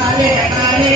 আরে আরে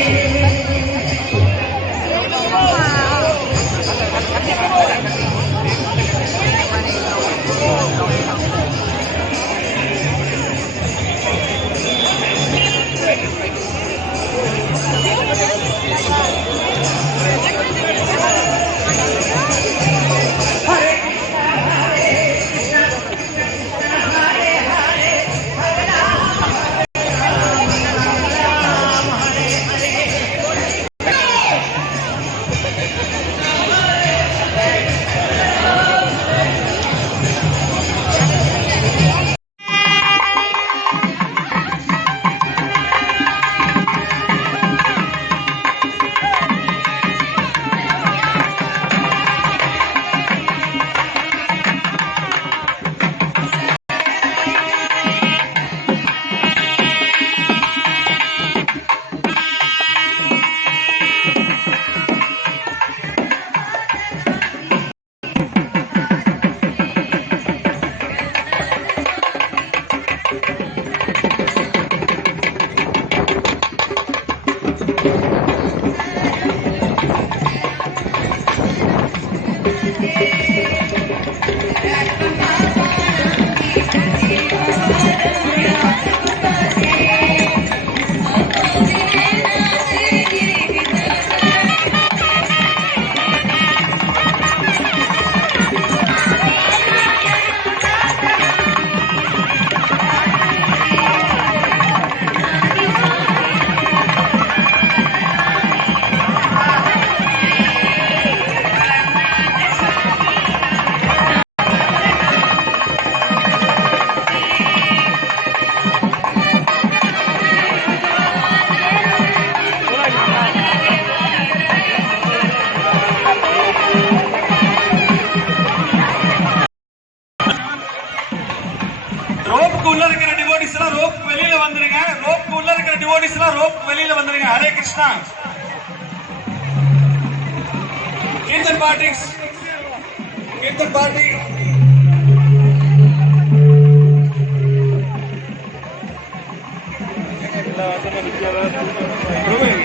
ya.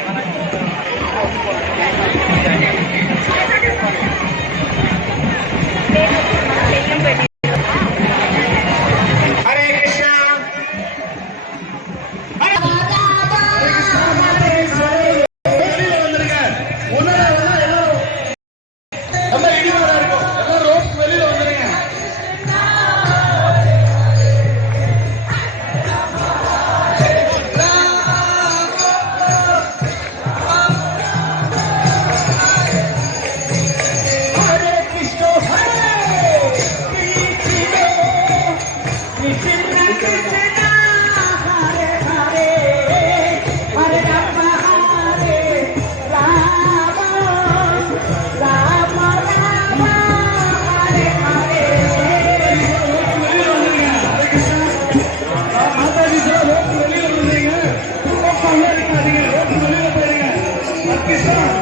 Thank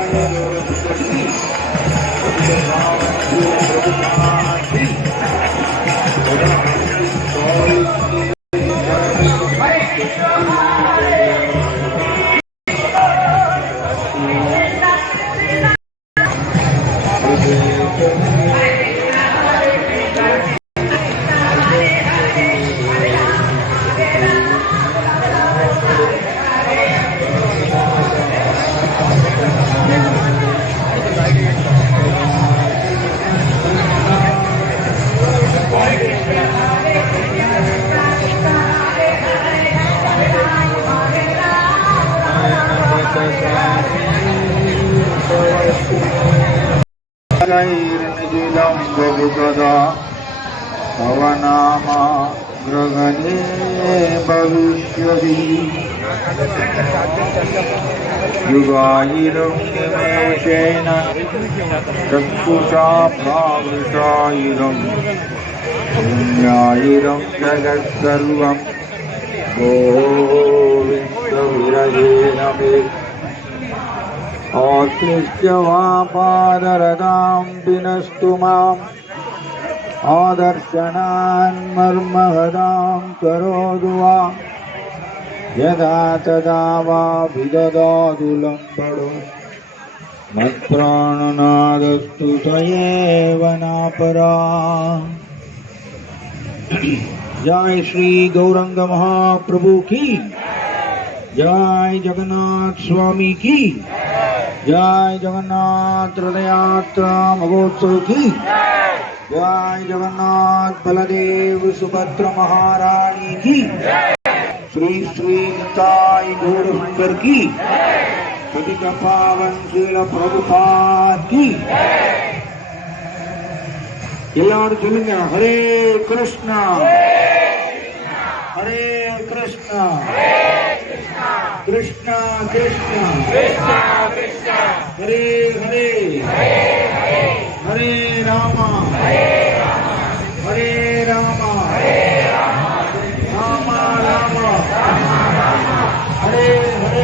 you. युगायुरम् सङ्कुशाभावितायुरम् पुण्यायिरम् जगत् आकृष्य वा पादरदां विनस्तु माम् आदर्शनान् मर्मदाम् करोतु वा यदा तदा वा विददातु लम्बडो मत्प्राणनादस्तु स एव नापरा। जय श्री गौरंग महाप्रभु की। जय जगन्नाथ स्वामी की। जय जगन्नाथ रथ यात्रा महोत्सव की। जय जगन्नाथ बलदेव सुभद्र महारानी की श्री श्री निताई गौर सुंदर की पतित पावन शील प्रभुपाद की எல்லாரும் சொல்லுங்க Hare Krishna Hare Krishna Krishna Krishna Hare Hare Hare Rama Hare Hare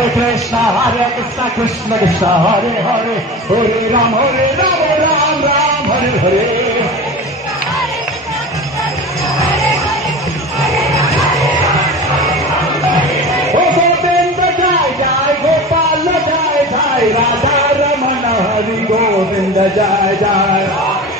Hare Krishna, Hare Krishna, Krishna Krishna, Hare Hare, Hare Ram, Hare Ram, Ram Ram, Hare Hare. O Govinda Jai Jai, Gopal Jai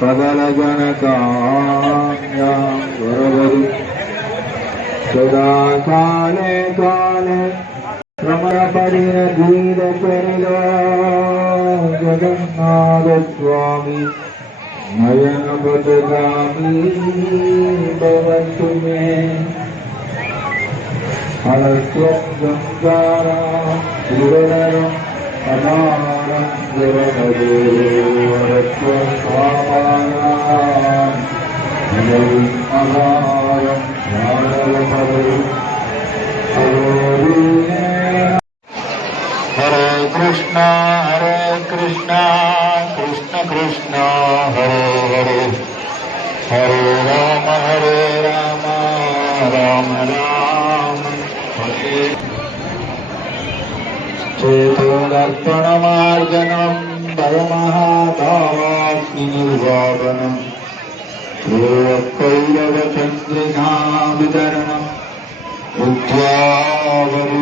सकलजनकाम्यां गुरवरि सदा काले काले भ्रमणपरिणधीरचरिलो जगन्नाथस्वामी। नयनपदगामी भवतु मे। अलस्वं संसारं विवरणम् अनारं जगददेवरत्वं स्वामानां अर्पणमार्जनम् परमहाभागनम् कौरवचन्द्रिनामृदनम् उद्वावनम्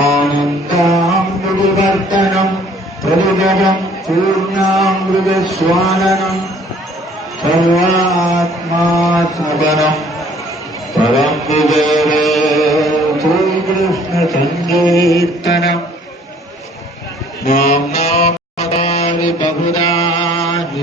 आनन्तामृतिवर्तनम् प्रभवम् पूर्णामृदस्वानम् सर्वात्मा सवनम् परम् श्रीकृष्णसङ्कीर्तनम् माम् नाम बहुधा नि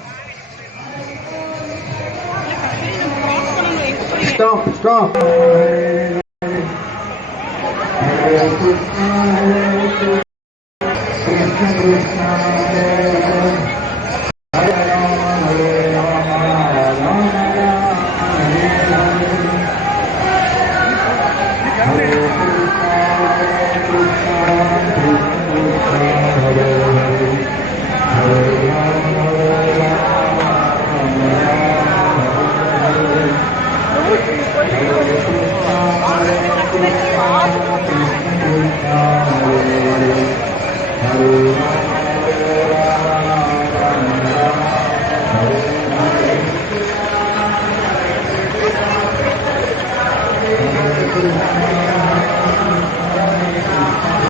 stop, stop.